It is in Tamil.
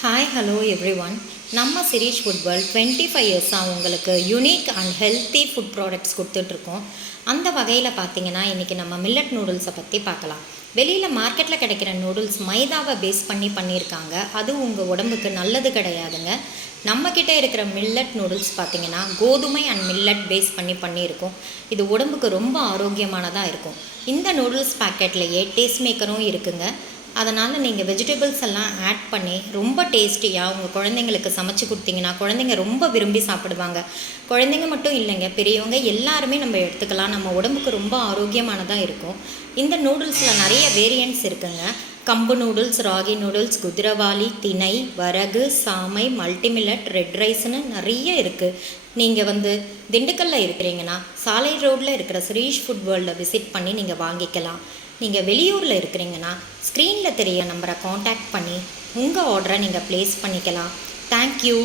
Hi hello every one. நம்ம சிரீஷ் ஃபுட் வேர்ல்ட் 25 இயர்ஸாக உங்களுக்கு unique and healthy food products கொடுத்துட்ருக்கோம். அந்த வகையில் பார்த்தீங்கன்னா இன்றைக்கி நம்ம மில்லட் நூடுல்ஸை பற்றி பார்க்கலாம். வெளியில் மார்க்கெட்டில் கிடைக்கிற நூடுல்ஸ் மைதாவை பேஸ் பண்ணி பண்ணியிருக்காங்க. அது உங்கள் உடம்புக்கு நல்லது கிடையாதுங்க. நம்மக்கிட்ட இருக்கிற மில்லட் நூடுல்ஸ் பார்த்திங்கன்னா கோதுமை அண்ட் மில்லட் பேஸ் பண்ணி பண்ணியிருக்கோம். இது உடம்புக்கு ரொம்ப ஆரோக்கியமானதாக இருக்கும். இந்த நூடுல்ஸ் பேக்கெட்லேயே டேஸ்ட் மேக்கரும் இருக்குங்க. அதனால் நீங்கள் வெஜிடபிள்ஸ் எல்லாம் ஆட் பண்ணி ரொம்ப டேஸ்டியாக உங்கள் குழந்தைங்களுக்கு சமைச்சு கொடுத்தீங்கன்னா குழந்தைங்க ரொம்ப விரும்பி சாப்பிடுவாங்க. குழந்தைங்க மட்டும் இல்லைங்க, பெரியவங்க எல்லாருமே நம்ம எடுத்துக்கலாம். நம்ம உடம்புக்கு ரொம்ப ஆரோக்கியமானதாக இருக்கும். இந்த நூடுல்ஸில் நிறைய வேரியன்ட்ஸ் இருக்குங்க. கம்பு நூடுல்ஸ், ராகி நூடுல்ஸ், குதிரவாளி, திணை, வரகு, சாமை, மல்டிமில்லட், ரெட் ரைஸ்னு நிறைய இருக்குது. நீங்கள் திண்டுக்கல்லில் இருக்கிறீங்கன்னா சாலை ரோட்டில் இருக்கிற சிரீஷ் ஃபுட் வேர்ல்டில் விசிட் பண்ணி நீங்கள் வாங்கிக்கலாம். நீங்கள் வெளியூரில் இருக்கிறீங்கன்னா ஸ்க்ரீனில் தெரிய நம்பரை காண்டாக்ட் பண்ணி உங்கள் ஆர்டரை நீங்கள் ப்ளேஸ் பண்ணிக்கலாம். தேங்க்யூ.